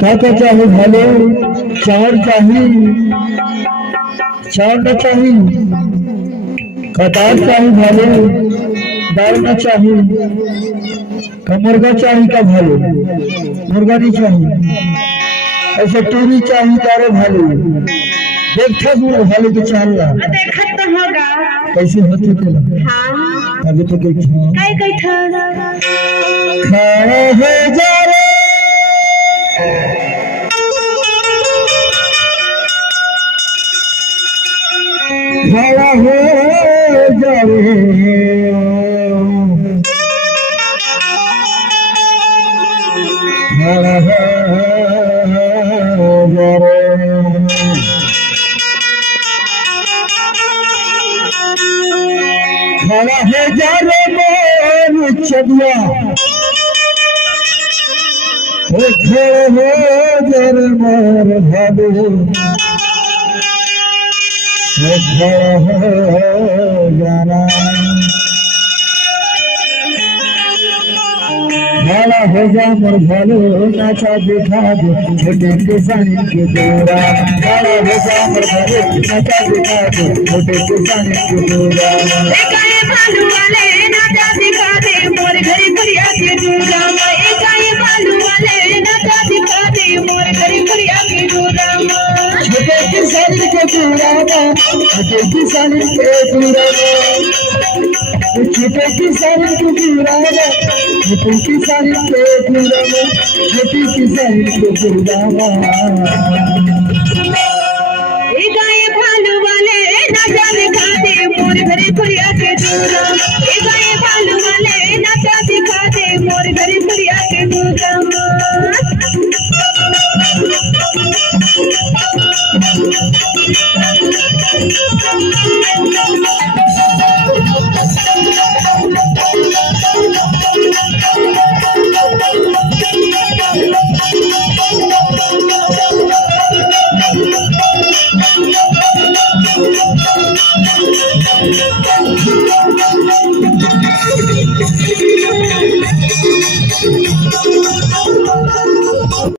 काका चाहे भालो चार चाहे चार न चाहे कतार चाहे भालो दाल न चाहे का मुर्गा चाहे का भालो मुर्गा नहीं चाहिए ऐसा टूरी चाहिए तारे भालो देखा भालो तो चाल रहा देखत तो होगा कैसे होते थे हाँ अभी तो देखा काय था खड़ा हो जा रे खड़ा हो जा रे खड़ा हो जा रे खड़ा हो जा रे मोर चबिया खड़ा हो जा रे मोर भाभी खड़ा हो जाना खड़ा हो जा मोर भालो नाचा दिखा दे छोटे किसानी के दोरा खड़ा हो जा मोर भालो नाचा दिखा दे छोटे किसानी के दोरा एकाए भालू वाले नाचा दिखा दे मोर घरी घरिया के दूरा एकाए भालू वाले नाचा दिखा दे मोर घरी घरिया के दूरा छोटे किसानी के दोरा छोटे किसानी के दोरा छोटे किसानी के दोरा छोटे किसानी के दोरा छोटी किसानी के दोरा एकाए भालू वाले नाचा दिखा दे मोर घरी घरिया के दूरा एकाए भालू वाले नाचा दिखा दे मोर घरी घरिया के दूरा Thank you.